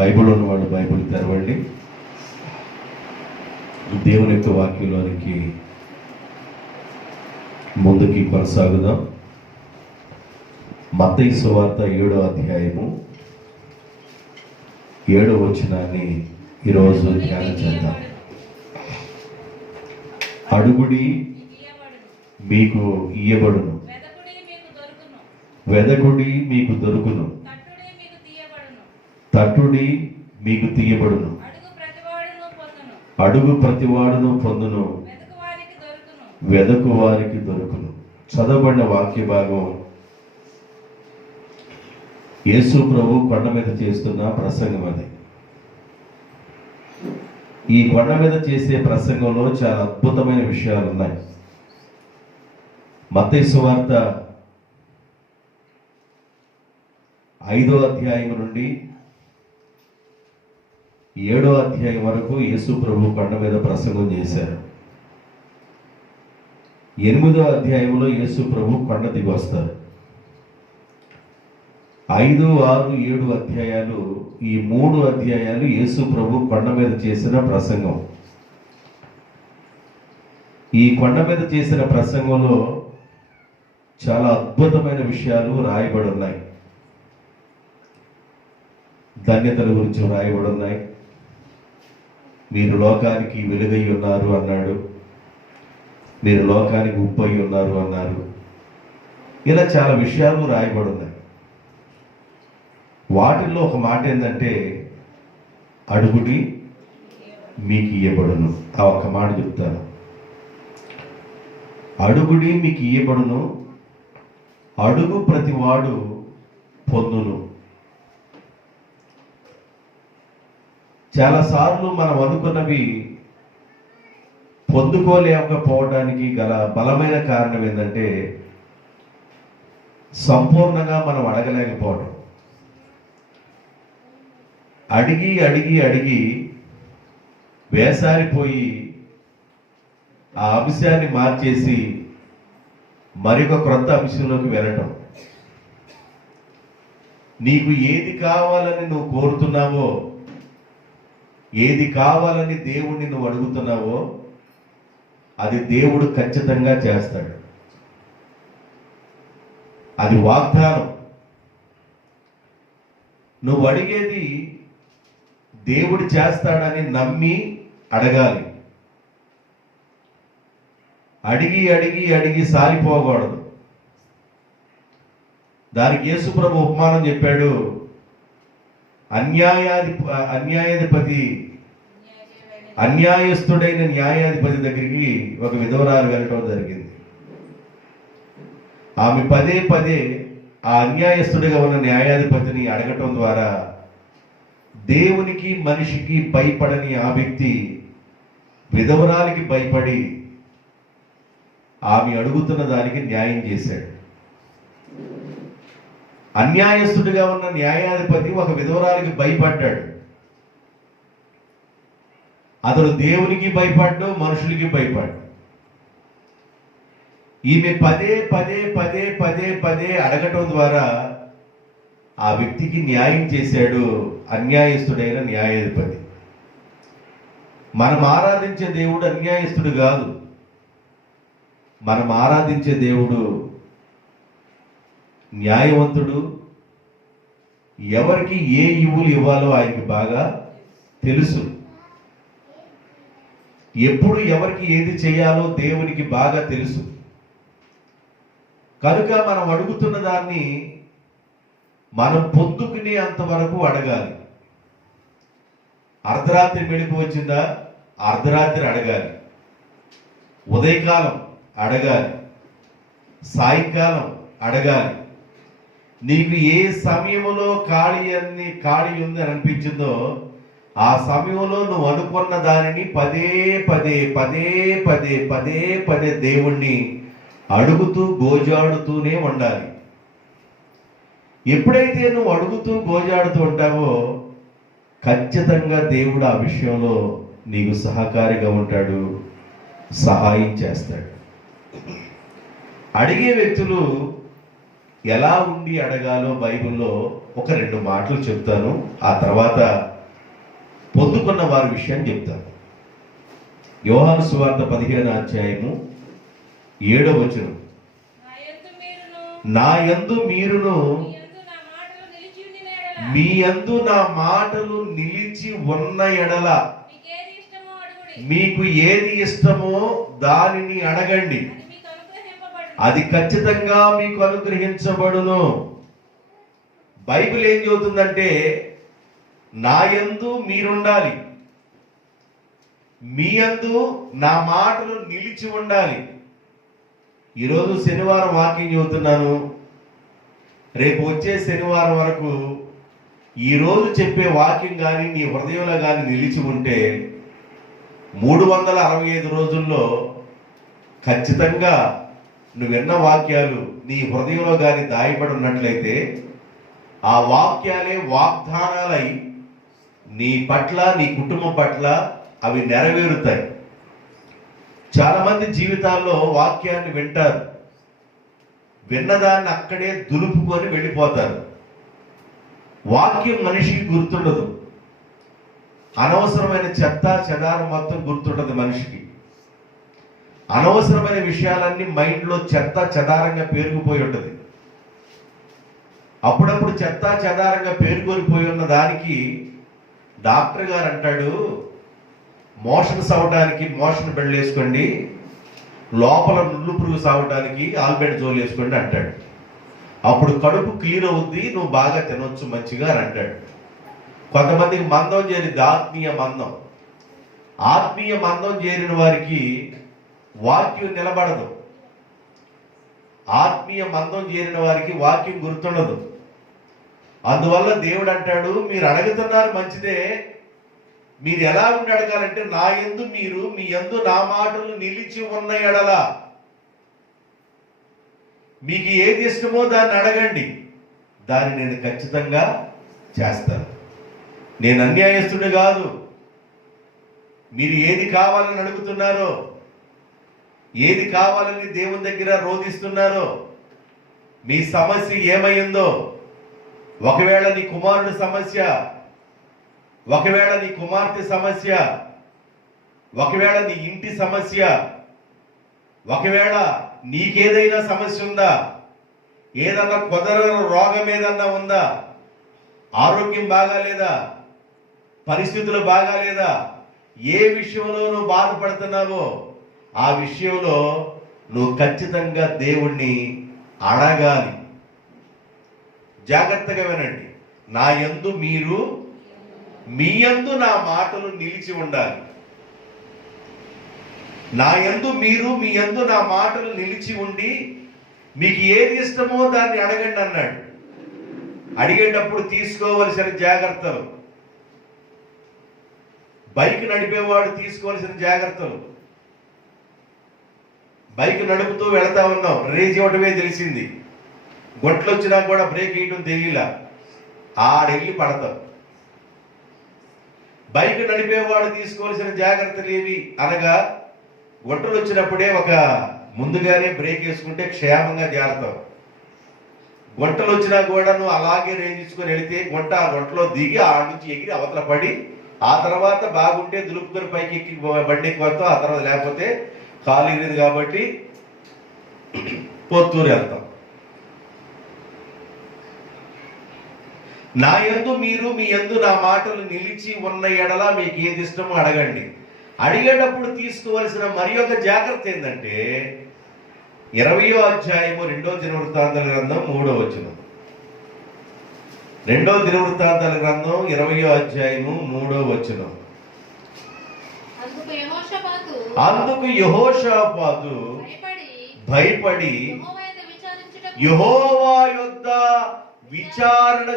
Bible ఉన్నవాళ్ళు Bible తెరవండి. దేవుని యొక్క వాక్యంలోనికి ముందుకి కొనసాగుదాం. మత్తయి సువార్త 7వ అధ్యాయము 7వ వచనాన్ని ఈరోజు ధ్యానం చేద్దాం. అడుగుడి మీకు ఇయ్యబడును, వెదకుడి మీకు దొరుకును, తట్టుడి మీకు తీయబడును, అడుగు ప్రతివాడును పొందును, వెదకు వారికి దొరుకును. చదవబడిన వాక్య భాగం యేసు ప్రభు కొండ మీద చేస్తున్న ప్రసంగం. అది ఈ కొండ మీద చేసే ప్రసంగంలో చాలా అద్భుతమైన విషయాలు ఉన్నాయి. మత్తయి సువార్త 5వ అధ్యాయం నుండి 7వ అధ్యాయం వరకు యేసు ప్రభు కొండ మీద ప్రసంగం చేశారు. 8వ అధ్యాయంలో యేసు ప్రభు కొండ దిగి వస్తారు. 5, 6, 7 అధ్యాయాలు, ఈ 3 అధ్యాయాలు యేసు ప్రభు కొండ మీద చేసిన ప్రసంగం. ఈ కొండ మీద చేసిన ప్రసంగంలో చాలా అద్భుతమైన విషయాలు రాయబడి ఉన్నాయి. ధన్యతల గురించి రాయబడి ఉన్నాయి. మీరు లోకానికి వెలుగై ఉన్నారు అన్నాడు, మీరు లోకానికి ఉప్పు అయి ఉన్నారు అన్నారు. ఇలా చాలా విషయాలు రాయబడి ఉన్నాయి. వాటిల్లో ఒక మాట ఏంటంటే, అడుగుడి మీకు ఇయ్యబడును. ఆ ఒక్క మాట చెప్తాను. అడుగుడి మీకు ఇయ్యబడును, అడుగు ప్రతివాడు పొందును. చాలాసార్లు మనం అనుకున్నవి పొందుకోలేకపోవడానికి గల బలమైన కారణం ఏంటంటే, సంపూర్ణంగా మనం అడగలేకపోవడం. అడిగి అడిగి అడిగి వేసారిపోయి ఆ అంశాన్ని మార్చేసి మరొక క్రొత్త అంశంలోకి వెళ్ళటం. నీకు ఏది కావాలని నువ్వు కోరుతున్నావో, ఏది కావాలని దేవుణ్ణి నువ్వు అడుగుతున్నావో అది దేవుడు ఖచ్చితంగా చేస్తాడు. అది వాగ్దానం. నువ్వు అడిగేది దేవుడు చేస్తాడని నమ్మి అడగాలి. అడిగి అడిగి అడిగి సాలిపోకూడదు. దానికి యేసుప్రభు ఉపమానం చెప్పాడు. అన్యాయస్తుడైన న్యాయాధిపతి దగ్గరికి ఒక విధవరాలు వెళ్ళటం జరిగింది. ఆమె పదే పదే ఆ అన్యాయస్తుడిగా ఉన్న న్యాయాధిపతిని అడగటం ద్వారా దేవునికి మనిషికి భయపడని ఆ వ్యక్తి విధవరాలికి భయపడి ఆమె అడుగుతున్న దానికి న్యాయం చేశాడు. అన్యాయస్తుడిగా ఉన్న న్యాయాధిపతి ఒక విధవరాలికి భయపడ్డాడు. అతడు దేవునికి భయపడ్డు, మనుషులకి భయపడ్డు. ఈమె పదే పదే పదే పదే పదే అడగటం ద్వారా ఆ వ్యక్తికి న్యాయం చేశాడు అన్యాయస్తుడైన న్యాయాధిపతి. మనం ఆరాధించే దేవుడు అన్యాయస్తుడు కాదు. మనం ఆరాధించే దేవుడు న్యాయవంతుడు. ఎవరికి ఏ ఇవులు ఇవ్వాలో ఆయనకి బాగా తెలుసు. ఎప్పుడు ఎవరికి ఏది చేయాలో దేవునికి బాగా తెలుసు. కనుక మనం అడుగుతున్న దాన్ని మనం పొందుకునే అంతవరకు అడగాలి. అర్ధరాత్రి మెళుకు వచ్చిందా, అర్ధరాత్రి అడగాలి. ఉదయకాలం అడగాలి, సాయంకాలం అడగాలి. నీకు ఏ సమయంలో ఖాళీ ఉంది అని అనిపించిందో ఆ సమయంలో నువ్వు అనుకున్న దానిని పదే పదే పదే పదే పదే పదే దేవుణ్ణి అడుగుతూ గోజాడుతూనే ఉండాలి. ఎప్పుడైతే నువ్వు అడుగుతూ గోజాడుతూ ఉంటావో ఖచ్చితంగా దేవుడు ఆ విషయంలో నీకు సహకారిగా ఉంటాడు, సహాయం చేస్తాడు. అడిగే వ్యక్తులు ఎలా ఉండి అడగాలో బైబిల్లో ఒక 2 మాటలు చెప్తాను. ఆ తర్వాత పొందుకున్న వారి విషయాన్ని చెప్తాను. యోహాను సువార్త 15వ అధ్యాయము 7వ వచనం, నా యందు మీరును మీ యందు నా మాటలు నిలిచి ఉన్న ఎడల మీకు ఏది ఇష్టమో దానిని అడగండి, అది ఖచ్చితంగా మీకు అనుగ్రహించబడును. బైబిల్ ఏం చెబుతుందంటే నా యందు మీరుండాలి, మీ యందు నా మాటలు నిలిచి ఉండాలి. ఈరోజు శనివారం వాక్యం చెబుతున్నాను. రేపు వచ్చే శనివారం వరకు ఈరోజు చెప్పే వాక్యం కానీ నీ హృదయంలో కానీ నిలిచి ఉంటే 365 రోజుల్లో ఖచ్చితంగా నువ్వు విన్న వాక్యాలు నీ హృదయంలో కానీ దాయబడి ఉన్నట్లయితే ఆ వాక్యాలే వాగ్దానాలై నీ పట్ల నీ కుటుంబం పట్ల అవి నెరవేరుతాయి. చాలా మంది జీవితాల్లో వాక్యాన్ని వింటారు, విన్నదాన్ని అక్కడే దులుపుకొని వెళ్ళిపోతారు. వాక్యం మనిషికి గుర్తుండదు. అనవసరమైన చెత్త చెదారం మొత్తం గుర్తుండదు మనిషికి. అనవసరమైన విషయాలన్నీ మైండ్లో చెత్త చెదారంగా పేరుకుపోయి ఉంటుంది. అప్పుడప్పుడు చెత్త చెదారంగా పేరుకొని పోయి ఉన్న దానికి డాక్టర్ గారు అంటాడు, మోషన్స్ అవ్వడానికి మోషన్ బెడ్ వేసుకోండి, లోపల నుళ్ళు పురుగు సావడానికి ఆల్బెండ్ జోలు వేసుకోండి అంటాడు. అప్పుడు కడుపు క్లీన్ అవుద్ది, నువ్వు బాగా తినొచ్చు మంచిగా అని అంటాడు. కొంతమందికి మందం చేరింది, ఆత్మీయ మందం. ఆత్మీయ మందం చేరిన వారికి వాక్యం నిలబడదు. ఆత్మీయ మందం చేరిన వారికి వాక్యం గుర్తుండదు. అందువల్ల దేవుడు అంటాడు, మీరు అడుగుతున్నారు మంచిదే, మీరు ఎలా ఉండి అడగాలంటే నా యందు మీరు మీ యందు నా మాటలు నిలిచి ఉన్న ఎడల మీకు ఏది ఇష్టమో దాన్ని అడగండి, దాన్ని నేను ఖచ్చితంగా చేస్తాను. నేను అన్యాయస్తుడు కాదు. మీరు ఏది కావాలని అడుగుతున్నారో, ఏది కావాలని దేవుని దగ్గర రోధిస్తున్నారో, మీ సమస్య ఏమైందో, ఒకవేళ నీ కుమారుడి సమస్య, ఒకవేళ నీ కుమార్తె సమస్య, ఒకవేళ నీ ఇంటి సమస్య, ఒకవేళ నీకేదైనా సమస్య ఉందా, ఏదన్నా కుదరని రోగం ఏదన్నా ఉందా, ఆరోగ్యం బాగాలేదా, పరిస్థితులు బాగాలేదా, ఏ విషయంలో నువ్వు బాధపడుతున్నావో ఆ విషయంలో నువ్వు ఖచ్చితంగా దేవుణ్ణి అడగాలి. జాగ్రత్తగా వినండి. నా యందు మీరు మీ యందు నా మాటలు నిలిచి ఉండాలి. నా యందు మీరు మీ యందు నా మాటలు నిలిచి ఉండి మీకు ఏది ఇష్టమో దాన్ని అడగండి అన్నాడు. అడిగేటప్పుడు తీసుకోవలసిన జాగ్రత్తలు, బైక్ నడిపేవాడు తీసుకోవాల్సిన జాగ్రత్తలు. బైక్ నడుపుతూ వెళతా ఉన్నాం, రేజ్ ఇవ్వటమే తెలిసింది, గొంట్లు వచ్చినా కూడా బ్రేక్ వేయడం తెలియలా, ఆడెళ్ళి పడతాం. బైక్ నడిపేవాడు తీసుకోవాల్సిన జాగ్రత్తలు ఏవి అనగా, గొంటలు వచ్చినప్పుడే ఒక ముందుగానే బ్రేక్ వేసుకుంటే క్షేమంగా జారుతాం. గొంటలు వచ్చినా కూడా నువ్వు అలాగే రేంజించుకొని వెళితే ఆ గొంటలో దిగి ఆడ నుంచి ఎగిరి అవతల పడి ఆ తర్వాత బాగుంటే దులుపుకొని పైకి ఎక్కి బండి ఎక్కువతో, ఆ తర్వాత లేకపోతే కాలు ఎగిరింది కాబట్టి పొత్తూరు వెళ్తాం. నా యందు మీరు మీ యందు నా మాటలు నిలిచి ఉన్న ఎడల మీకు ఏది ఇష్టమో అడగండి. అడిగేటప్పుడు తీసుకోవలసిన మరి ఒక జాగ్రత్త ఏంటంటే 20వ అధ్యాయము 2వ దినవృత్తాంతాల గ్రంథం 3వ వచనం. 2వ దినవృత్తాంతాల గ్రంథం 20వ అధ్యాయము 3వ వచనం. అందుకు యెహోషాపాతు భయపడి యెహోవా యొద్ద విచారణ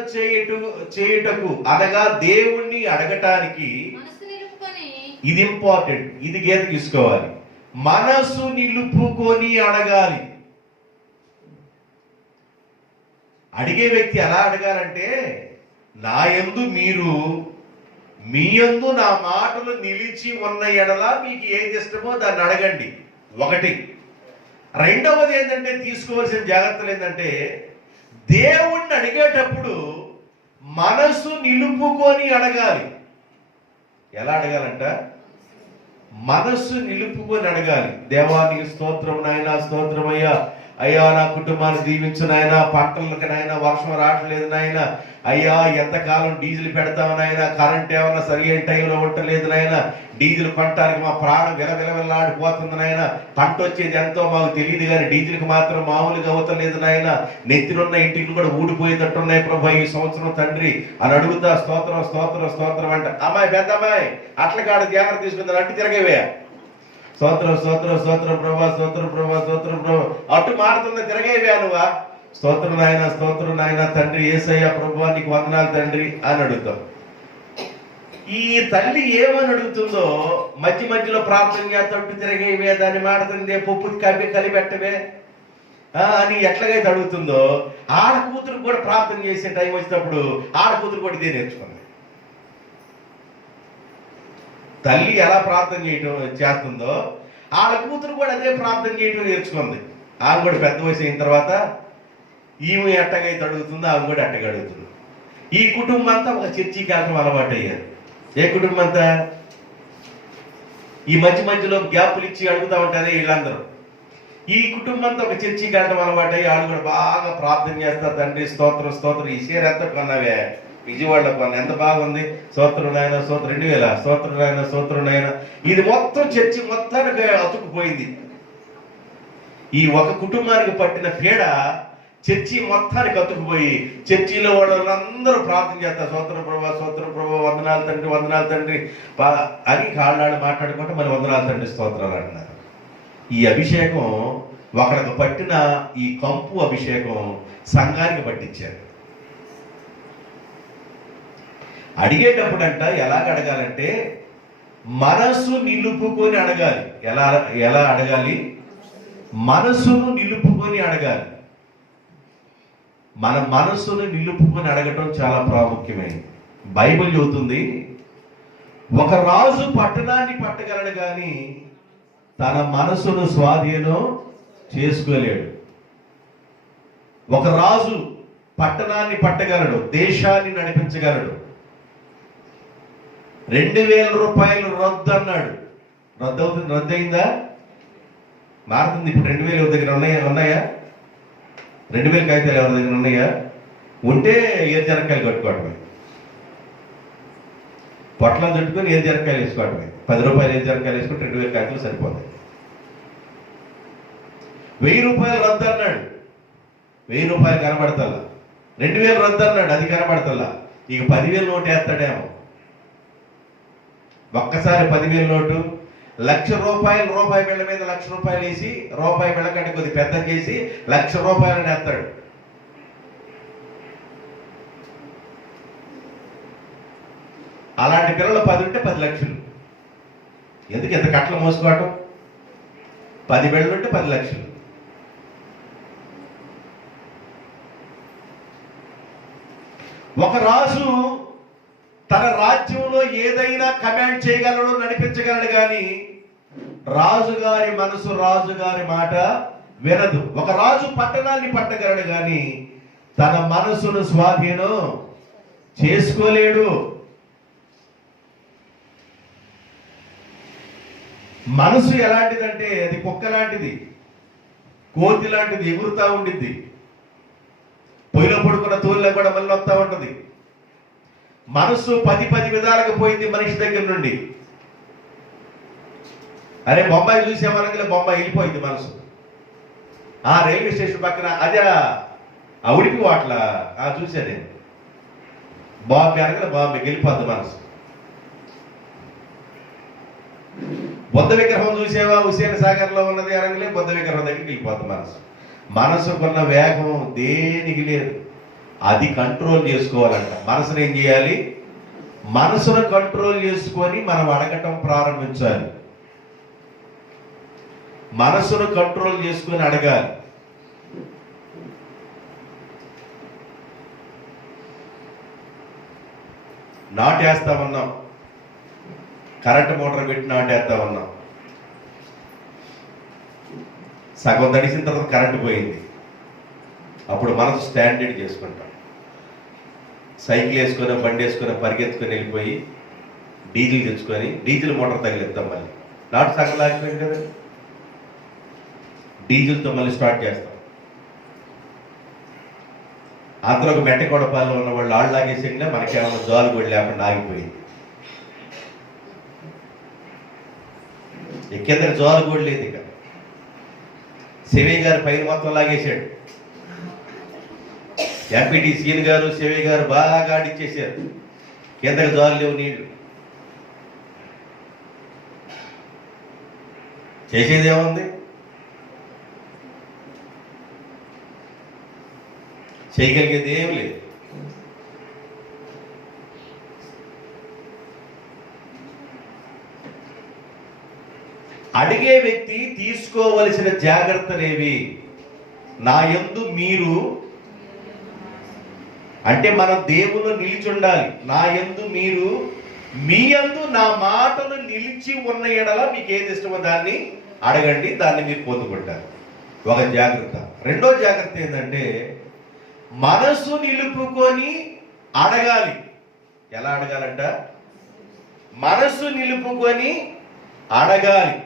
చేయుటకు అనగా దేవుణ్ణి అడగటానికి, ఇది ఇంపార్టెంట్, ఇది గీత తీసుకోవాలి, మనసు నిలుపుకొని అడగాలి. అడిగే వ్యక్తి ఎలా అడగాలంటే, నా యందు మీరు మీ యందు నా మాటలు నిలిచి ఉన్న ఎడల మీకు ఏది ఇష్టమో దాన్ని అడగండి. ఒకటి. రెండవది ఏంటంటే తీసుకోవాల్సిన జాగ్రత్తలు ఏంటంటే, దేవుణ్ణి అడిగేటప్పుడు మనసు నిలుపుకొని అడగాలి. ఎలా అడగాలంట? మనస్సు నిలుపుకొని అడగాలి. దేవానికి స్తోత్రం నాయనా, స్తోత్రమయ్యా, అయ్యా నా కుటుంబాన్ని దీవించు నాయనా, పంటలకు నాయనా వర్షం రావట్లేదు నాయనా, అయ్యా ఎంతకాలం డీజిల్ పెడతాము నాయనా, కరెంట్ ఏమన్నా సరి అయిన టైంలో ఉండలేదు నాయనా, డీజిల్ కొనటానికి మా ప్రాణం విలవిలవిల్లాడిపోతుంది నాయన, పంట వచ్చేది ఎంతో మాకు తెలియదు కానీ డీజిల్కి మాత్రం మామూలుగా అవుతలేదు నాయన, నెత్తినున్న ఇంటికి కూడా ఊడిపోయేటట్టున్నాయి ప్రభా ఈ సంవత్సరం తండ్రి అని అడుగుతా. స్తోత్రం స్తోత్రం స్తోత్రం అంట. అమ్మాయి పెద్ద అమ్మాయి అట్ల కాడ జాగ్రత్త తీసుకుందా, అట్టు తిరగవే, స్తోత్రం స్తోత్రం స్తోత్రం ప్రభా, స్తోత్రం ప్రభా, స్తోత్రం ప్రభా, అటు మారుతుందా తిరగేవా నువ్వా, స్తోత్రం నాయన, స్తోత్రం నాయన తండ్రి, యేసయ్య ప్రభా నీకు వందనాలు తండ్రి అని అడుగుతాం. ఈ తల్లి ఏమని అడుగుతుందో మధ్య మధ్యలో ప్రార్థన చేస్తూ తిరగేవే, దాన్ని మాడుతుంది, పప్పు కలిపెట్టవే అని ఎట్లాగైతే అడుగుతుందో, ఆడ కూతురు కూడా ప్రార్థన చేసే టైం వచ్చినప్పుడు ఆడ కూతురు కూడా ఇదే నేర్చుకుంది. తల్లి ఎలా ప్రార్థన చేస్తుందో ఆడ కూతురు కూడా అదే ప్రార్థన చేయటం నేర్చుకుంది. ఆమె కూడా పెద్ద వయసు అయిన తర్వాత ఈమె ఎట్టగైతే అడుగుతుందో ఆమె కూడా అట్టగా అడుగుతుంది. ఈ కుటుంబం అంతా ఒక చర్చికి వెళ్ళడం అలవాటు అయ్యారు. ఏ కుటుంబం అంతా? ఈ మధ్య మధ్యలో గ్యాపులు ఇచ్చి అడుగుతూ ఉంటారే వీళ్ళందరూ. ఈ కుటుంబం అంతా ఒక చర్చికి వెళ్ళడం అలవాటు అయ్యి వాళ్ళు కూడా బాగా ప్రార్థన చేస్తారు. తండ్రి స్తోత్రం స్తోత్రం, ఈ చీర ఎంత కొన్నావే, విజయవాడలో కొన్నా, ఎంత బాగుంది, స్తోత్రం నాయన, స్తోత్రం 2000, స్తోత్రం నాయన, స్తోత్రం నాయన. ఇది మొత్తం చర్చి మొత్తానికి అతుక్కుపోయింది. ఈ ఒక కుటుంబానికి పట్టిన పీడ చర్చి మొత్తానికి అతుక్కుపోయి చర్చిలో వాళ్ళందరూ ప్రార్థన చేస్తారు, స్తోత్రం ప్రభా, స్తోత్రం ప్రభా, వందనాలు తండ్రి, వందనాలు తండ్రి అని కాళ్ళాడు మాట్లాడుకుంటే మరి వందనాలు తండ్రి స్తోత్రాలు అంటున్నారు. ఈ అభిషేకం ఒకరికి పట్టిన ఈ కంపు అభిషేకం సంఘానికి పట్టించారు. అడిగేటప్పుడంట ఎలాగ అడగాలంటే మనసు నిలుపుకొని అడగాలి. ఎలా అడగాలి? మనసును నిలుపుకొని అడగాలి. మన మనస్సును నిలుపుకొని అడగటం చాలా ప్రాముఖ్యమైనది. బైబిల్ చెబుతుంది, ఒక రాజు పట్టణాన్ని పట్టగలడు కానీ తన మనసును స్వాధీనం చేసుకోలేడు. ఒక రాజు పట్టణాన్ని పట్టగలడు, దేశాన్ని నడిపించగలడు. 2000 రూపాయలు రద్దు అన్నాడు. రద్దు అవుతుంది, రద్దు అయిందా? మారుతుంది. ఇప్పుడు 2000 ఎవరి దగ్గర ఉన్నాయా? 2000 కాగితాలు ఎవరి దగ్గర ఉన్నాయా? ఉంటే ఏరు జరకాయలు కట్టుకోవటమే, పొట్లం చుట్టుకొని ఏరు జరకాయలు వేసుకోవటమే. 10 రూపాయలు ఏరు జరకాయలు వేసుకుంటే 2000 కాగితాలు సరిపోతాయి. 1000 రూపాయలు రద్దు అన్నాడు, 1000 రూపాయలు కనబడతల్లా. 2000 రద్దు అన్నాడు, అది కనబడతల్లా. ఇక 10,000 నోటు వేస్తాడేమో. ఒక్కసారి 10,000 నోటు, 1,00,000 రూపాయలు, రూపాయి బిళ్ళ మీద 1,00,000 రూపాయలు వేసి, రూపాయి బిళ్ళ కంటే కొద్ది పెద్ద చేసి 1,00,000 రూపాయలని వేస్తాడు. అలాంటి పిల్లలు 10 ఉంటే 10 లక్షలు. ఎందుకు ఎంత కట్టలు మోసుకోవటం? 10 బిళ్ళలుంటే 10 లక్షలు. ఒక రాజు తన రాజ్యంలో ఏదైనా కమాండ్ చేయగలడు, నడిపించగలడు కానీ రాజుగారి మనసు రాజుగారి మాట వినదు. ఒక రాజు పట్టణాన్ని పట్టగలడు కానీ తన మనసును స్వాధీనం చేసుకోలేడు. మనసు ఎలాంటిదంటే అది కుక్క లాంటిది, కోతి లాంటిది, ఎగురుతా ఉండిద్ది. పొయ్యిలో పడుకున్న తోలిలో కూడా మళ్ళీ వస్తూ ఉంటుంది. మనస్సు 10 విధాలుగా పోయింది మనిషి దగ్గర నుండి. అరే బొంబాయి చూసేమనగా బొంబాయి వెళ్ళిపోయింది మనసు. ఆ రైల్వే స్టేషన్ పక్కన అదే ఉడిపి వాట్ల చూసా నేను. బాంబే అనగా బాంబేకి వెళ్ళిపోద్ది మనసు. బుద్ధ విగ్రహం చూసేవా, హుసేన్ సాగర్ లో ఉన్నది అనగానే బుద్ధ విగ్రహం దగ్గరికి వెళ్ళిపోద్ది మనసు. మనసుకున్న వేగం దేనికి లేదు. అది కంట్రోల్ చేసుకోవాలంట. మనసును ఏం చేయాలి? మనసును కంట్రోల్ చేసుకొని మనం అడగటం ప్రారంభించాలి. మనసును కంట్రోల్ చేసుకొని అడగాలి. నాటేస్తా ఉన్నాం, కరెంటు మోటార్ పెట్టి నాటేస్తా ఉన్నాం. సగం తడిసిన తర్వాత కరెంటు పోయింది. అప్పుడు మనసు స్టాండర్డ్ చేసుకుంటాం. సైకిల్ వేసుకొని బండి వేసుకొని పరిగెత్తుకొని వెళ్ళిపోయి డీజిల్ తెచ్చుకొని డీజిల్ మోటార్ తగిలిద్దాం, మళ్ళీ నాటు సగం లాగిపోయింది కదా, డీజిల్తో మళ్ళీ స్టార్ట్ చేస్తాం. అందులో ఒక మెట్టకొడపాల్లో ఉన్న వాళ్ళు ఆళ్ళు లాగేసేయంగా మనకేమన్నా జాలు కూడా లేకుండా ఆగిపోయింది. కింద జాలు కూడా లేదు. ఇక శివయ్య గారు పైన మొత్తం లాగేశాడు. ఎంపీటీ సీన్ గారు శివయ్య గారు బాగా ఆడిచ్చేసారు. కిందకి జాలు లేవు, నీళ్లు. చేసేది ఏముంది? చేయగలిగేది ఏం లేదు. అడిగే వ్యక్తి తీసుకోవలసిన జాగ్రత్తలేవి? నా యందు మీరు అంటే మనం దేవుళ్ళు నిలిచి ఉండాలి. నా యందు మీరు, మీ యందు నా మాటలు నిలిచి ఉన్న ఎడల మీకు ఏది ఇష్టమో దాన్ని అడగండి, దాన్ని మీరు పొందుకుంటారు. ఒక జాగ్రత్త. రెండో జాగ్రత్త ఏంటంటే మనసు నిలుపుకొని అడగాలి. ఎలా అడగాలంట? మనసు నిలుపుకొని అడగాలి.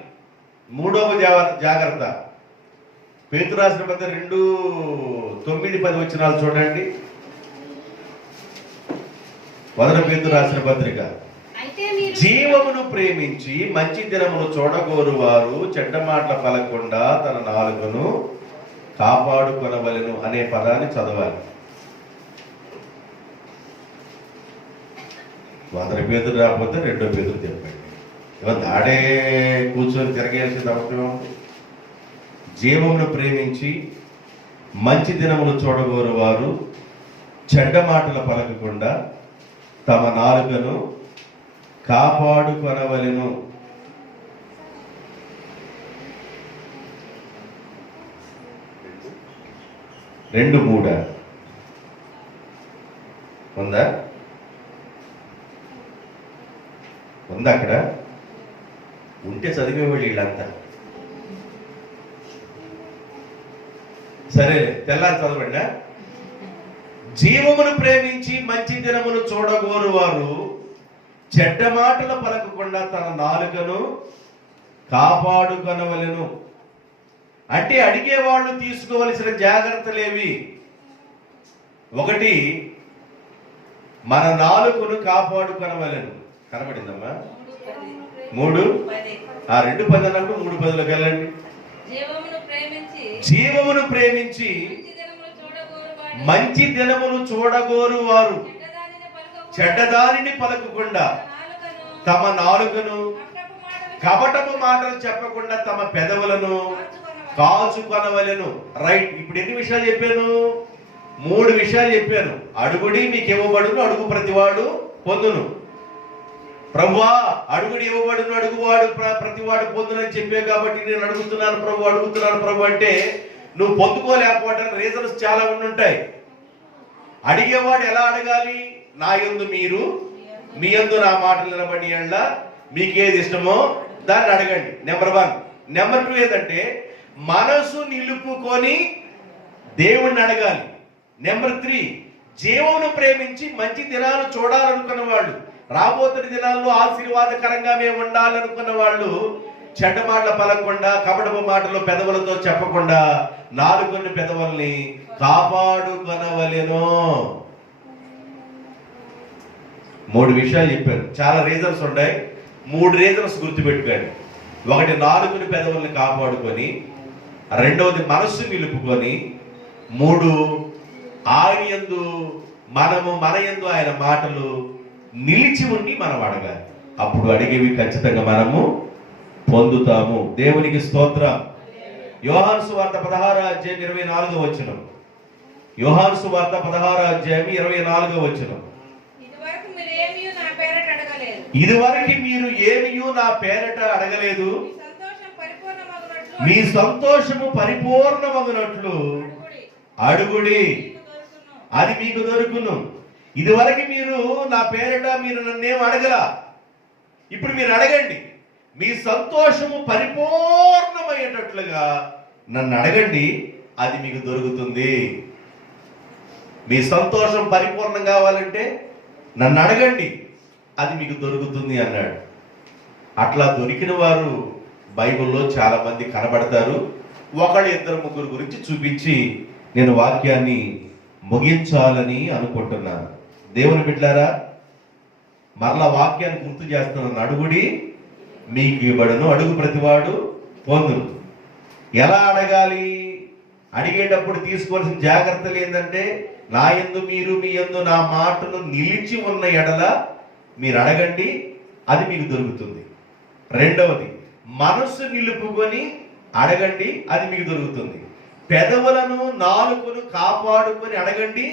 మూడవ జాగ్రత్త పేతురు రాసిన పత్రిక 2:9-10 వచనాలు చూడండి. మొదటి పేతురు రాసిన పత్రిక. జీవమును ప్రేమించి మంచి దినమును చూడగోరు వారు చెడ్డ మాటల పలకుండా తన నాలుకను కాపాడుకొనవలెను అనే పదాన్ని చదవాలి. మొదటి పేతురు రాకపోతే రెండో పేతురు చెప్పండి. ఇవన్నీ ఆడే కూర్చొని తిరగేయాల్సింది అవసరం. జీవమును ప్రేమించి మంచి దినమును చూడగోరు వారు చెడ్డ మాటలు పలకకుండా తమ నాలుకను కాపాడుకొనవలెను. రెండు మూడా ఉందా? ఉందా? అక్కడ ఉంటే చదివేవాళ్ళు వీళ్ళంతా. సరే, తెల్లారి చదవండి. జీవమును ప్రేమించి మంచి దినమును చూడగోరు వారు చెడ్డ మాటలు పలకకుండా తన నాలుకను కాపాడుకొనవలెను. అంటే అడిగేవాళ్ళు తీసుకోవలసిన జాగ్రత్తలేవి? ఒకటి, మన నాలుకను కాపాడుకొనవలెను. కనబడిందమ్మా? 3:10 అన్నప్పుడు 3:10లోకి వెళ్ళండి. జీవమును ప్రేమించి మంచి దినమును చూడగోరు వారు చెడ్డదానిని పలకకుండా తమ నాలుకను, కపటపు మాటలు చెప్పకుండా తమ పెదవులను కాచుకొనవలెను. రైట్. ఇప్పుడు ఎన్ని విషయాలు చెప్పాను? 3 విషయాలు చెప్పాను. అడుగుడి మీకు ఇవ్వబడును, అడుగు ప్రతివాడు పొందును. ప్రభువా అడుగుడి ఇవ్వబడును, అడుగువాడు ప్రతివాడు పొందునని చెప్పే కాబట్టి నేను అడుగుతున్నాను ప్రభు అంటే నువ్వు పొందుకోలేకపోవడానికి రీజన్స్ చాలా ఉంటాయి. అడిగేవాడు ఎలా అడగాలి? నా యందు మీరు, మీ యందు నా మాటలు నిలబడి ఎళ్ళ మీకేది ఇష్టమో దాన్ని అడగండి. నెంబర్ 1. నెంబర్ 2 ఏంటంటే మనసు నిలుపుకొని దేవుణ్ణి అడగాలి. నెంబర్ 3, జీవమును ప్రేమించి మంచి దినాలు చూడాలనుకున్న వాళ్ళు, రాబోతున్న దినాల్లో ఆశీర్వాదకరంగా మేము ఉండాలనుకున్న వాళ్ళు చెడ్డ మాటలు పలకకుండా, కపటపు మాటలు పెదవులతో చెప్పకుండా నాలుగుని పెదవుల్ని కాపాడుకొనవలెను. 3 విషయాలు చెప్పాను. చాలా రీజన్స్ ఉన్నాయి. 3 రీజన్స్ గుర్తుపెట్టుకోండి. 1, నాలుగుని పెదవుల్ని కాపాడుకొని, 2వది మనస్సు నిలుపుకొని, 3 ఆయన యందు మన యందు ఆయన మాటలు నిలిచి ఉండి మనం అడగాలి. అప్పుడు అడిగేవి ఖచ్చితంగా మనము పొందుతాము. దేవునికి స్తోత్రం. యోహాను సువార్త 16వ అధ్యాయం 24వ వచనం. యోహాను సువార్త 16వ అధ్యాయం 24వ వచనం. ఇదివరకు మీరు ఏమీయూ నా పేరట అడగలేదు, మీ సంతోషము పరిపూర్ణమగునట్లు అడుగుడి, అది మీకు దొరుకును. ఇదివరకు మీరు నా పేరట మీరు నన్నేం అడగలా, ఇప్పుడు మీరు అడగండి. మీ సంతోషము పరిపూర్ణమయ్యేటట్లుగా నన్ను అడగండి, అది మీకు దొరుకుతుంది. మీ సంతోషం పరిపూర్ణం కావాలంటే నన్ను అడగండి, అది మీకు దొరుకుతుంది అన్నాడు. అట్లా దొరికిన వారు బైబిల్లో చాలా మంది కనబడతారు. ఒకళ్ళు ఇద్దరు ముగ్గురు గురించి చూపించి నేను వాక్యాన్ని ముగించాలని అనుకుంటున్నాను. దేవుని బిడ్డలారా, మరలా వాక్యాన్ని గుర్తు చేస్తున్నాను. అడుగుడి మీకు ఇవ్వబడును, అడుగు ప్రతివాడు పొందును. ఎలా అడగాలి? అడిగేటప్పుడు తీసుకోవాల్సిన జాగ్రత్తలు ఏంటంటే, నా యందు మీరు మీ యందు నా మాటలు నిలిచి ఉన్న ఎడల మీరు అడగండి, అది మీకు దొరుకుతుంది. రెండవది, మనస్సు నిలుపుకొని అడగండి, అది మీకు దొరుకుతుంది. పెదవులను నాలుకను కాపాడుకొని అడగండి,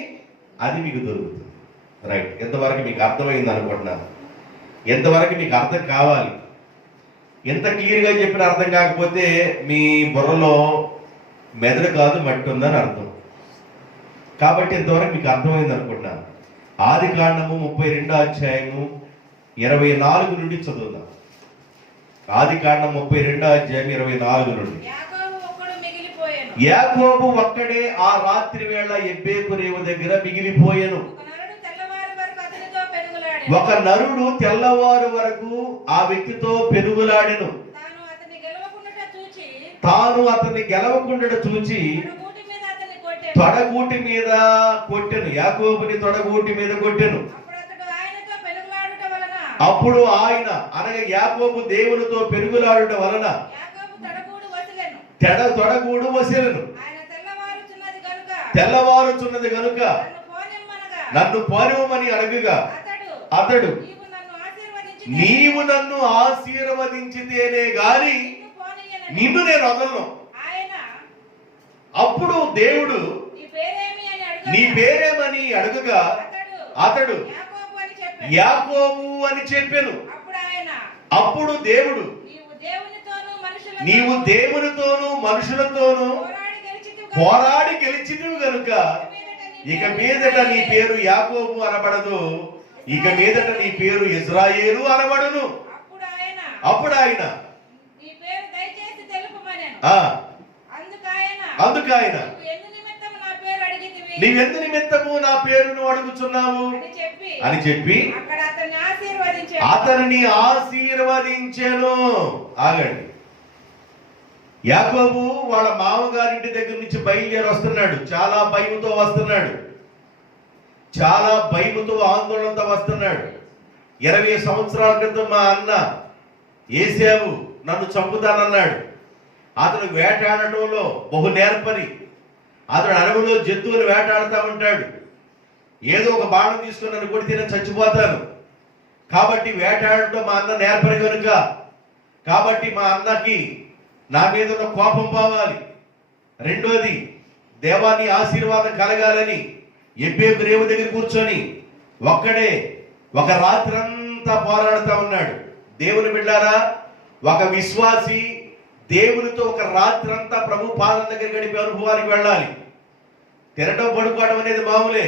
అది మీకు దొరుకుతుంది. రైట్, ఎంతవరకు మీకు అర్థమైంది అనుకుంటున్నాను. ఎంతవరకు మీకు అర్థం కావాలి. ఎంత క్లియర్గా చెప్పిన అర్థం కాకపోతే మీ బుర్రలో మెదడు కాదు మట్టి ఉందని అర్థం. కాబట్టి ఇంతవరకు మీకు అర్థమైంది అనుకుంటున్నాను. ఆది కాండము 32వ అధ్యాయము 24 నుండి చదువుదాం. ఆది కాండం 32వ అధ్యాయం 24 నుండి. యాకోబు ఒక్కడే ఆ రాత్రి వేళ ఎబ్బేకు రేవు దగ్గర మిగిలిపోయెను. ఒక నరుడు తెల్లవారు వరకు ఆ వ్యక్తితో పెనుగులాడెను. తాను అతన్ని గెలవకుండా చూచి తొడగూటి మీద కొట్టెను. యాకోబుని తొడగూటి మీద కొట్టెను. అప్పుడు ఆయన అనగా యాకోబు దేవునితో పెనుగులాడుట వలన తొడగూడు వసిలెను. తెల్లవారుచున్నది గనుక నన్ను పోనివ్వమని అడగగా అతడు, నీవు నన్ను ఆశీర్వదించితేనే గాని నిన్ను నేను వదలను. అప్పుడు దేవుడు నీ పేరేమని అడగగా అతడు యాకోబు అని చెప్పెను. అప్పుడు దేవుడు, నీవు దేవునితోనూ మనుషులతోనూ పోరాడి గెలిచితివి గనుక ఇక మీదట నీ పేరు యాకోబు అనబడదు, ఇక మీదట నీ పేరు ఇజ్రాయేలు అనబడును. అప్పుడు ఆయన అందుకాయన నీవెందు నిమిత్తము నా పేరును అడుగుచున్నావు అని చెప్పి అతనిని ఆశీర్వదించెను. ఆగండి. యాకోబు వాళ్ళ మామగారింటి దగ్గర నుంచి బయలుదేరి వస్తున్నాడు. చాలా భయముతో వస్తున్నాడు. చాలా భయముతో ఆందోళనతో వస్తున్నాడు. 20 సంవత్సరాల క్రితం మా అన్న ఏసావు నన్ను చంపుతానన్నాడు. అతను వేటాడటంలో బహు నేర్పరి. అతడు అడవిలో జంతువులు వేటాడుతూ ఉంటాడు. ఏదో ఒక బాణం తీసుకుని నన్ను కొడితే నేను చచ్చిపోతాను. కాబట్టి వేటాడటం మా అన్న నేర్పరి కనుక, కాబట్టి మా అన్నకి నా మీద ఉన్న కోపం పోవాలి. రెండోది, దేవాన్ని ఆశీర్వాదం కలగాలని ఎబ్బేకు రేవు దగ్గర కూర్చొని ఒక్కడే ఒక రాత్రంతా పోరాడుతూ ఉన్నాడు. దేవుని బిడ్డారా, ఒక విశ్వాసి దేవునితో ఒక రాత్రంతా ప్రభు పాదం దగ్గర గడిపే అనుభవానికి వెళ్ళాలి. తినటం పడుకోవడం అనేది మామూలే.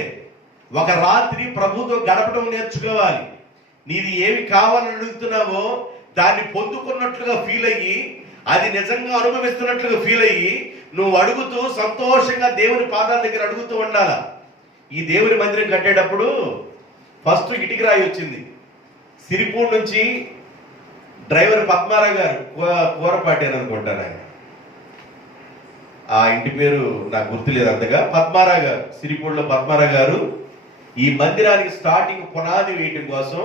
ఒక రాత్రి ప్రభుతో గడపడం నేర్చుకోవాలి. నీది ఏమి కావాలని అడుగుతున్నావో దాన్ని పొందుకున్నట్లుగా ఫీల్ అయ్యి, అది నిజంగా అనుభవిస్తున్నట్లుగా ఫీల్ అయ్యి నువ్వు అడుగుతూ సంతోషంగా దేవుని పాదాల దగ్గర అడుగుతూ ఉండాలా. ఈ దేవుని మందిరం కట్టేటప్పుడు ఫస్ట్ ఇటుక రాయి వచ్చింది. సిరిపూర్ నుంచి డ్రైవర్ పద్మారావు గారు, కూరపాటి అని అనుకుంటాను ఆయన, ఆ ఇంటి పేరు నాకు గుర్తులేదు అంతగా, పద్మారావు గారు, సిరిపూర్లో పద్మారావు గారు ఈ మందిరానికి స్టార్టింగ్ పునాది వేయటం కోసం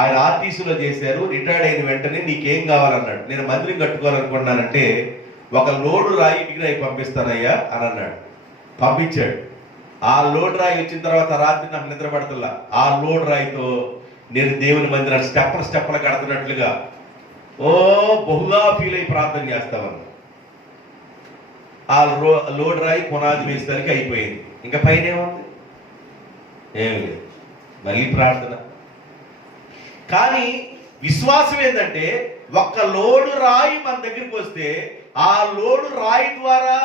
ఆయన ఆర్టీసీలో చేశారు. రిటైర్డ్ అయిన వెంటనే నీకేం కావాలన్నాడు. నేను మందిరం కట్టుకోవాలనుకున్నానంటే ఒక లోడు రాయి ఇటుక రాయి పంపిస్తానయ్యా అని అన్నాడు. పంపించాడు. ఆ లోడ్ రాయి వచ్చిన తర్వాత రాత్రి నాకు నిద్ర పడుతుందా, ఆ లోడ్ రాయితో నేను దేవుని మందిరాన్ని స్టెప్పులు కడుతున్నట్లుగా బహుగా ఫీల్ అయి ప్రార్థన చేస్తామన్నా. ఆ లోడ్ రాయి పునాది వేసేసరికి అయిపోయింది. ఇంకా పైన ఏముంది? ఏమి లేదు. మళ్ళీ ప్రార్థన. కానీ విశ్వాసం ఏంటంటే ఒక్క లోడు రాయి మన దగ్గరికి వస్తే ఆ లోడు రాయి ద్వారా